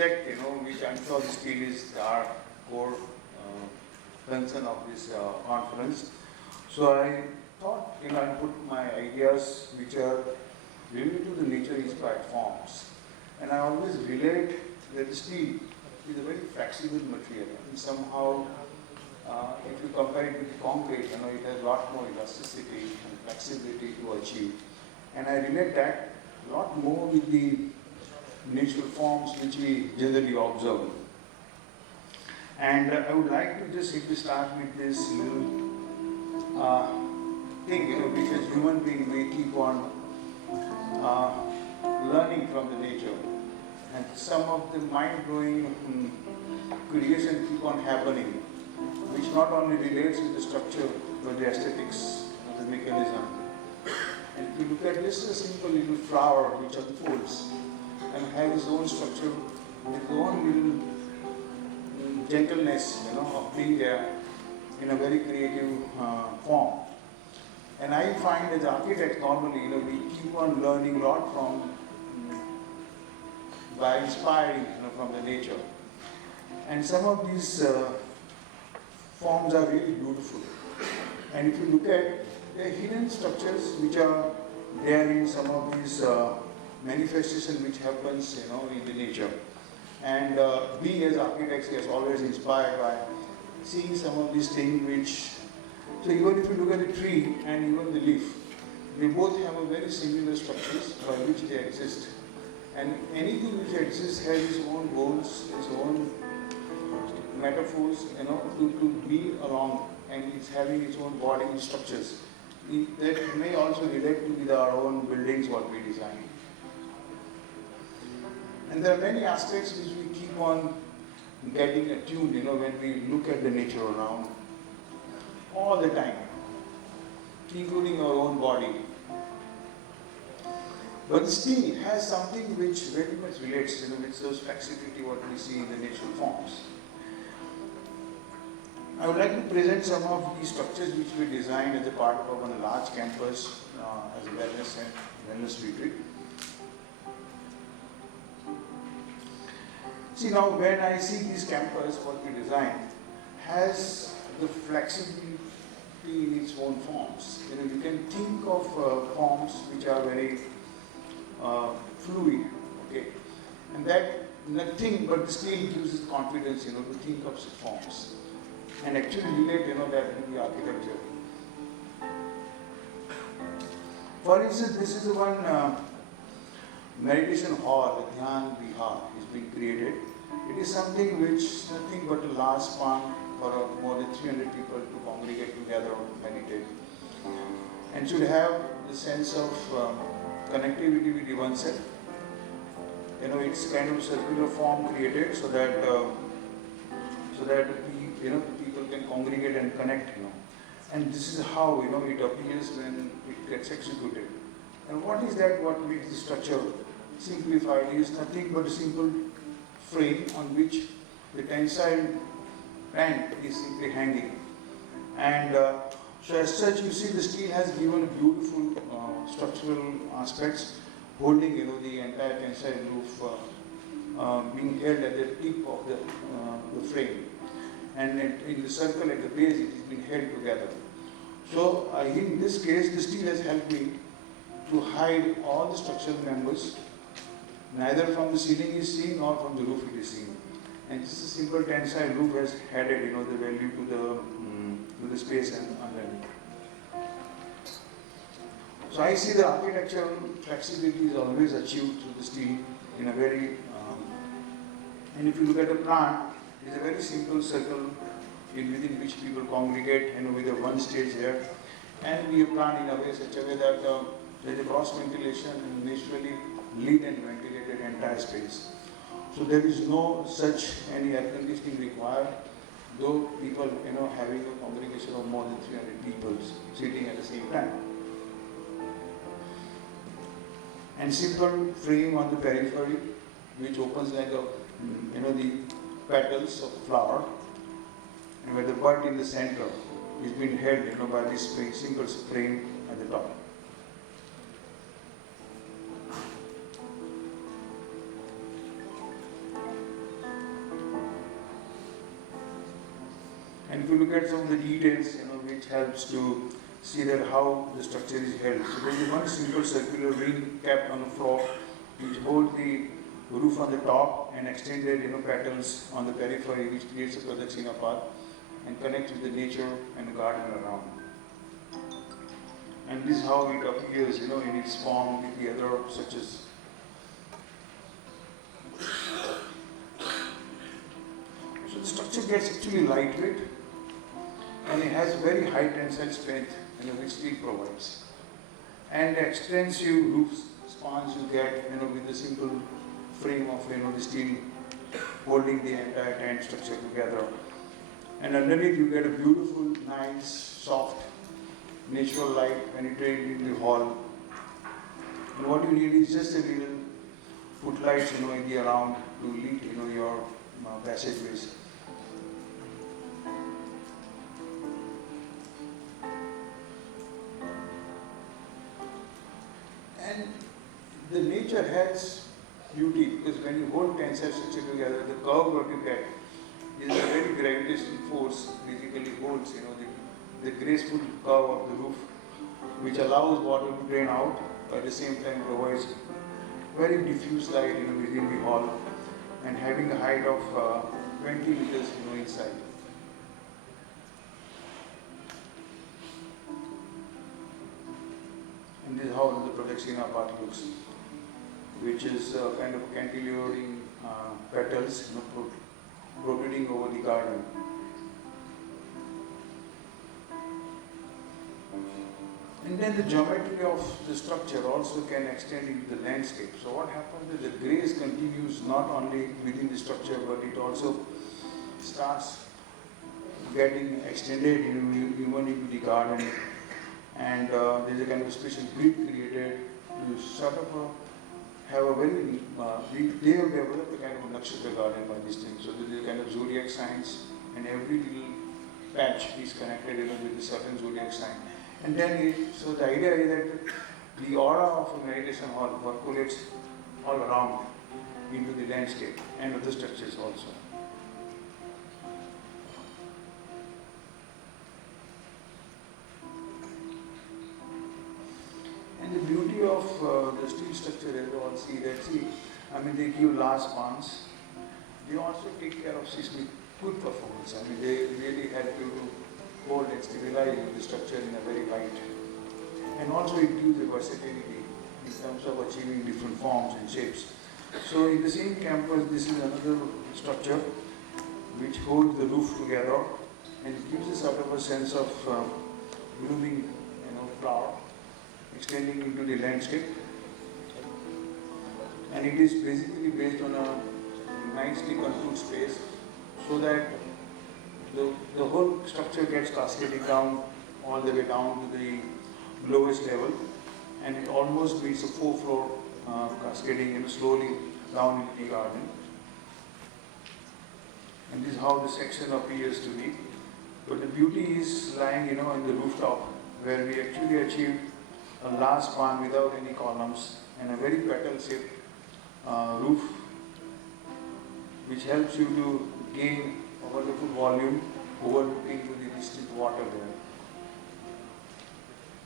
subject, which I'm sure the steel is our core concern of this conference. So I thought, I put my ideas which are related to the nature-inspired forms. And I always relate that the steel is a very flexible material. And somehow, if you compare it with concrete, it has a lot more elasticity and flexibility to achieve. And I relate that a lot more with the natural forms which we generally observe. And I would like to just simply start with this little thing, which as human beings we keep on learning from the nature. And some of the mind-blowing creation keep on happening, which not only relates with the structure, but the aesthetics of the mechanism. And if you look at this, a simple little flower which unfolds and has its own structure, its own little gentleness, of being there in a very creative form. And I find as architects normally, we keep on learning a lot from, by inspiring, from the nature. And some of these forms are really beautiful. And if you look at the hidden structures which are there in some of these manifestations which happens, in the nature. And we as architects get always inspired by seeing some of these things which, so even if you look at the tree and even the leaf, they both have a very similar structures by which they exist. And anything which exists has its own goals, its own metaphors, to be along, and it's having its own body structures. That may also relate to with our own buildings, what we design. And there are many aspects which we keep on getting attuned, when we look at the nature around, all the time, including our own body. But the steel has something which very much relates, with those flexibility what we see in the natural forms. I would like to present some of these structures which we designed as a part of a large campus as a wellness retreat. See, now when I see this campus, what we designed, has the flexibility in its own forms. You can think of forms which are very fluid, okay? And that nothing but the steel gives us confidence, to think of such forms. And actually relate, that to the architecture. For instance, this is one meditation hall, the Dhyan Vihar, is being created. It is something which nothing but a large span for more than 300 people to congregate together and meditate. And should have the sense of connectivity with oneself. It's kind of circular form created so that people can congregate and connect. And this is how it appears when it gets executed. And what is that? What makes the structure simplified is nothing but a simple frame on which the tensile band is simply hanging. And so as such, you see the steel has given beautiful structural aspects, holding the entire tensile roof being held at the tip of the frame. And in the circle at the base, it is being held together. So in this case, the steel has helped me to hide all the structural members. Neither from the ceiling is seen nor from the roof it is seen. And just a simple tensile roof has added, the value to the space and underneath. So I see the architectural flexibility is always achieved through the steel in a very, and if you look at the plant, it's a very simple circle within which people congregate, with a one stage here. And we have planned in a way such a way that there is a cross ventilation and naturally lit and ventilated entire space. So there is no such any air conditioning required, though people, having a congregation of more than 300 people sitting at the same time. And simple frame on the periphery, which opens like the petals of flower, and where the bud in the center is being held, by this single frame at the top. look at some of the details, which helps to see that how the structure is held. So there is one simple circular ring capped on the floor, which holds the roof on the top and extended, petals on the periphery, which creates a Pradakshina path and connects with the nature and the garden around. And this is how it appears, in its form with the other such as. So the structure gets actually lightweight and it has very high tensile strength, which steel provides. And the extensive roof spans you get, with the simple frame of, the steel holding the entire tent structure together. And underneath you get a beautiful, nice, soft, natural light penetrating in the hall. And what you need is just a little footlights, in the around to lead, your passageways. And the nature has beauty because when you hold tensile structure together, the curve what you get is a very gravitational force basically holds, the graceful curve of the roof, which allows water to drain out, but at the same time provides very diffuse light, within the hall, and having a height of 20 meters, inside. And this is how the Pradakshina path looks, which is kind of cantilevering petals, protruding over the garden. And then the geometry of the structure also can extend into the landscape. So what happens is the grace continues not only within the structure, but it also starts getting extended even into the garden. And there's a kind of special grid created to sort of have a very, they have developed a kind of a nakshatra garden by this thing. So there is a kind of zodiac signs, and every little patch is connected with a certain zodiac sign. And then, so the idea is that the aura of a meditation hall percolates all around into the landscape and other structures also. And the beauty of the steel structure, as you all see, they give large spans. They also take care of seismic good performance. They really help you to hold and stabilize the structure in a very light. And also it gives a versatility in terms of achieving different forms and shapes. So in the same campus, this is another structure which holds the roof together and it gives a sort of a sense of blooming, flower extending into the landscape. And it is basically based on a nicely contoured space so that the whole structure gets cascading down all the way down to the lowest level, and it almost meets a 4-floor cascading slowly down into the garden. And this is how the section appears to be. But the beauty is lying, in the rooftop, where we actually achieved a large span without any columns and a very petal-shaped roof, which helps you to gain a wonderful volume overlooking to the distant water there.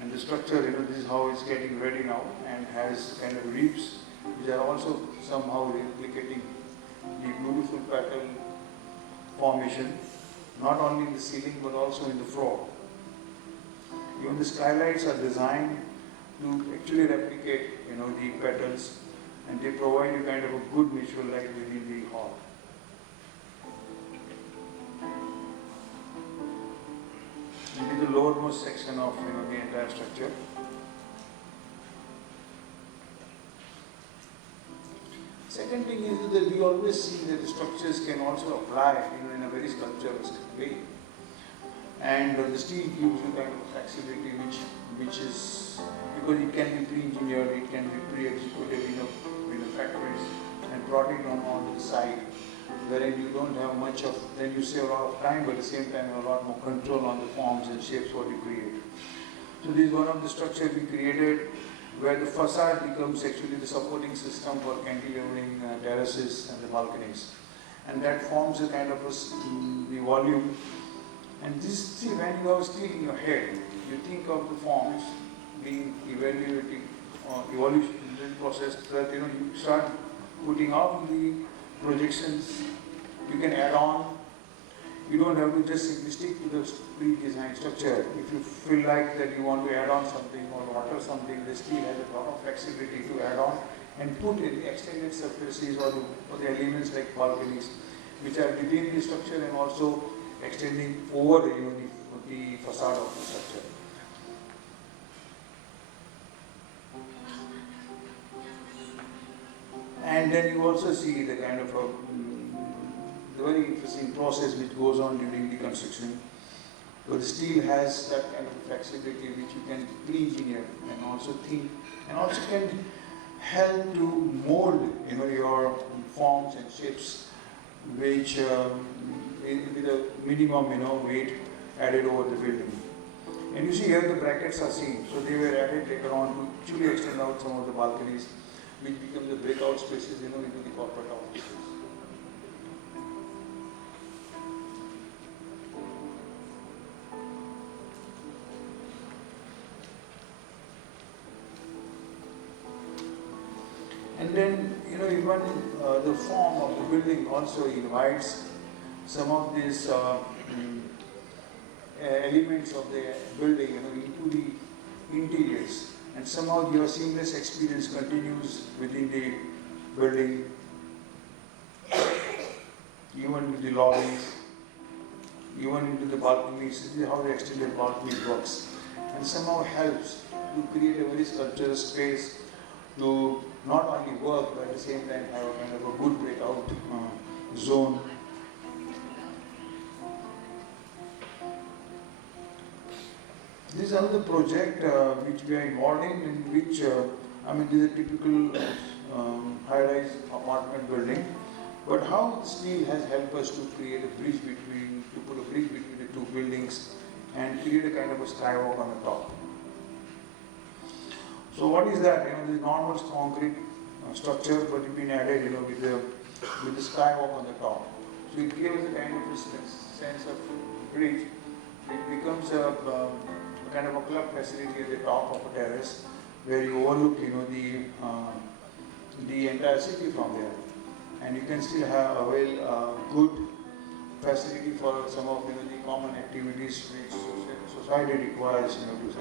And the structure, this is how it's getting ready now and has kind of reefs which are also somehow replicating the beautiful petal formation, not only in the ceiling but also in the floor. Even the skylights are designed to actually replicate, the petals, and they provide you kind of a good natural light within the hall. This is the lowermost section of the entire structure. Second thing is that we always see that the structures can also apply in a very sculptural way. And the steel gives you kind of flexibility which is, because it can be pre-engineered, it can be pre-executed in factories and brought it on the side, wherein you don't have much of, then you save a lot of time, but at the same time you have a lot more control on the forms and shapes what you create. So this is one of the structures we created where the facade becomes actually the supporting system for cantilevering terraces and the balconies. And that forms a kind of the volume And this, see, when you have steel in your head, you think of the forms being evaluating or evolution process, so that you start putting out the projections. You can add on. You don't have to just simply stick to the pre-designed structure. If you feel like that you want to add on something or alter something, the steel has a lot of flexibility to add on and put in the extended surfaces or the elements like balconies, which are within the structure and also extending over the facade of the structure. And then you also see the kind of the very interesting process which goes on during the construction. So the steel has that kind of flexibility which you can pre-engineer and also think, and also can help to mold your forms and shapes which with a minimum weight added over the building. And you see here the brackets are seen, so they were added later on to actually extend out some of the balconies, which become the breakout spaces into the corporate offices. And then, even the form of the building also invites some of these elements of the building, into the interiors. And somehow your seamless experience continues within the building, even with the lobbies, even into the balconies. This is how the extended balcony works. And somehow helps to create a very sculptural space to not only work, but at the same time have a kind of a good breakout zone. This is another project which we are involved in which, this is a typical high-rise apartment building. But how steel has helped us to create a bridge between, to put a bridge between the two buildings and create a kind of a skywalk on the top. So what is that? This normal concrete structure, but it's been added, with the skywalk on the top. So it gives a kind of a sense of bridge. It becomes a kind of a club facility at the top of a terrace, where you overlook, the entire city from there, and you can still have a well good facility for some of the common activities which society requires, to celebrate.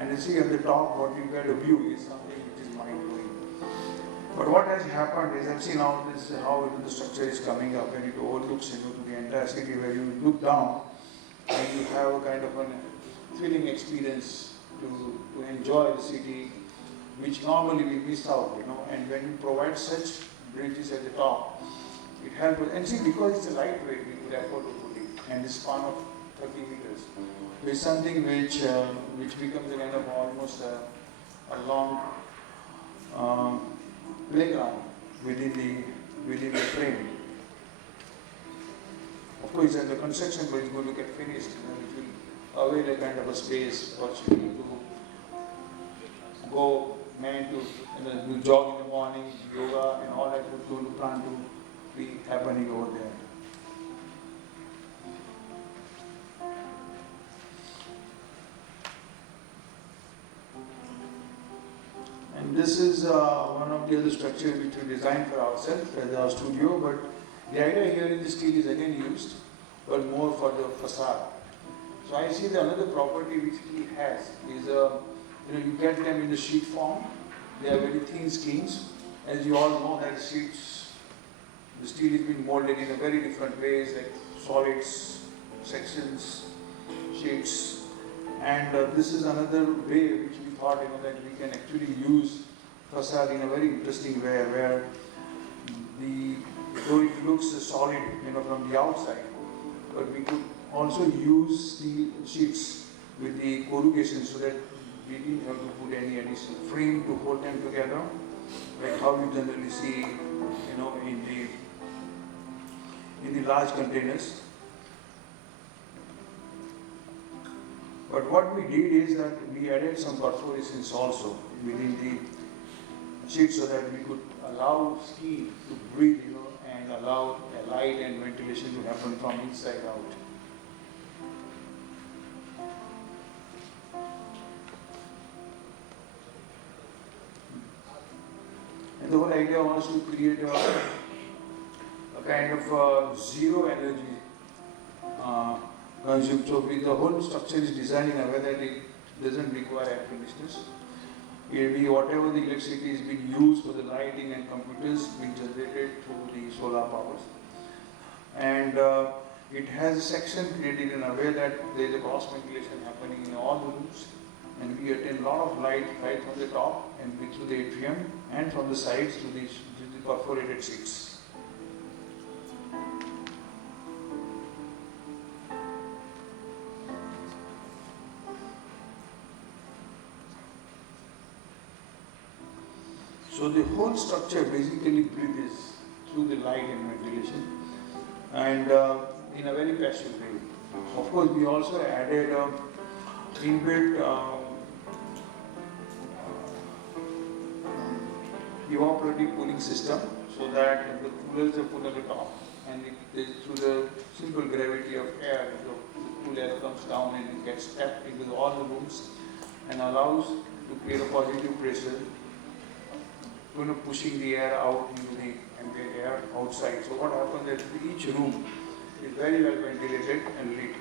And you see at the top, what you get a view is something which is mind-blowing. But what has happened is, I've seen how the structure is coming up, and it overlooks, to the entire city, where you look down and you have a kind of a feeling experience to enjoy the city, which normally we miss out, And when you provide such bridges at the top, it helps. And see, because it's a lightweight, we could afford to put it, and this span of 30 meters. It's something which becomes a kind of almost a long playground within the frame. Of course, it's under construction, but it's going to get finished. It will avail a kind of a space for children to go, to jog in the morning, yoga, and all that is going to plan to be happening over there. And this is one of the other structures which we designed for ourselves as our studio, but the idea here in the steel is again used, but more for the facade. So I see that another property which steel has is, you get them in the sheet form. They are very thin skins. As you all know that sheets, the steel is being molded in a very different ways, like solids, sections, sheets. And this is another way which we thought that we can actually use facade in a very interesting way, where though it looks solid from the outside, but we could also use steel sheets with the corrugation, so that we didn't have to put any additional frame to hold them together, like how you generally see in the large containers. But what we did is that we added some perforations also within the sheet, so that we could allow steam to breathe, and allow light and ventilation to happen from inside out. The whole idea was to create a kind of zero energy consumed. So the whole structure is designed in a way that it doesn't require air conditioners. Whatever the electricity is being used for the lighting and computers being generated through the solar powers. And it has a section created in a way that there is a cross ventilation happening in all the rooms, and we attain a lot of light right from the top and through the atrium and from the sides to the perforated seats. So the whole structure basically breathes through the light and ventilation, and in a very passive way. Of course, we also added inbuilt evaporative cooling system, so that the coolers are put at the top, and through the simple gravity of air, the cool air comes down and it gets tapped into all the rooms and allows to create a positive pressure, pushing the air out into the ambient air outside. So what happens is each room is very well ventilated and lit.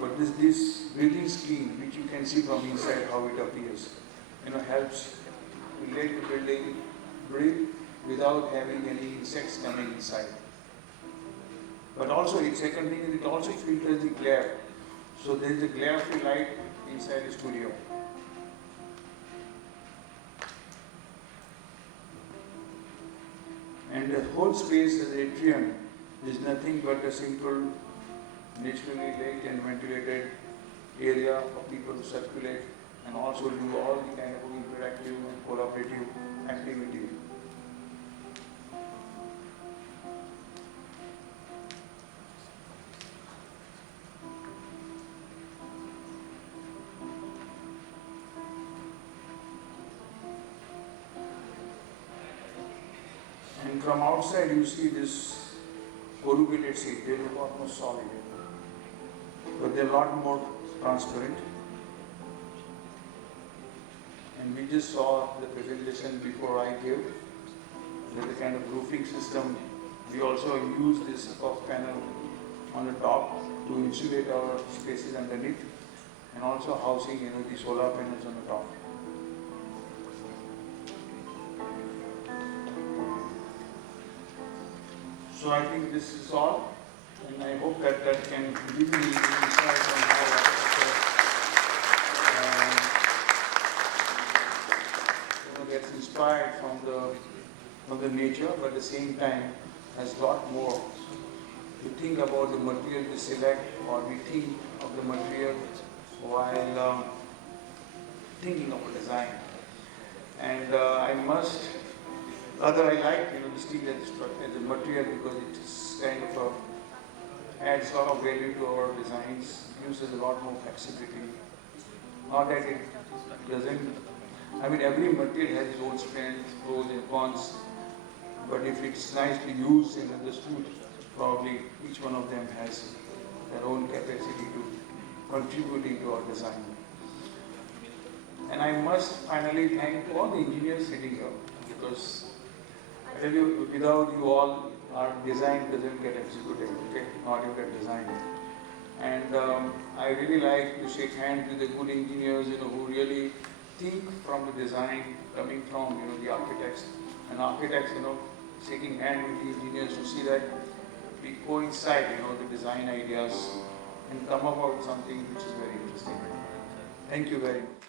But this breathing scheme, which you can see from inside how it appears, helps to let the building breathe without having any insects coming inside. But also, its second thing is it also filters the glare. So there is a glare-free light inside the studio. And the whole space as atrium is nothing but a simple, naturally lit and ventilated area for people to circulate and also do all the kind of interactive and collaborative activity. And from outside you see this corrugated sheet, they look almost solid, but they're a lot more transparent. And we just saw the presentation before I gave, with the kind of roofing system. We also use this puff panel on the top to insulate our spaces underneath, and also housing the solar panels on the top. So I think this is all, and I hope that can give me insight on how architecture gets inspired from the nature, but at the same time has a lot more to think about the material to select, or we think of the material while thinking of a design. And I like the steel as a material because it is kind of adds a lot of value to our designs, gives us a lot more flexibility. Not that it doesn't, every material has its own strengths, pros and cons, but if it's nicely used and understood, probably each one of them has their own capacity to contributing to our design. And I must finally thank all the engineers sitting here, because I tell you, without you all, our design doesn't get executed, okay? Not even designed. And I really like to shake hands with the good engineers, who really think from the design, coming from, the architects. And architects, shaking hands with the engineers to see that we coincide, the design ideas and come about something which is very interesting. Thank you very much.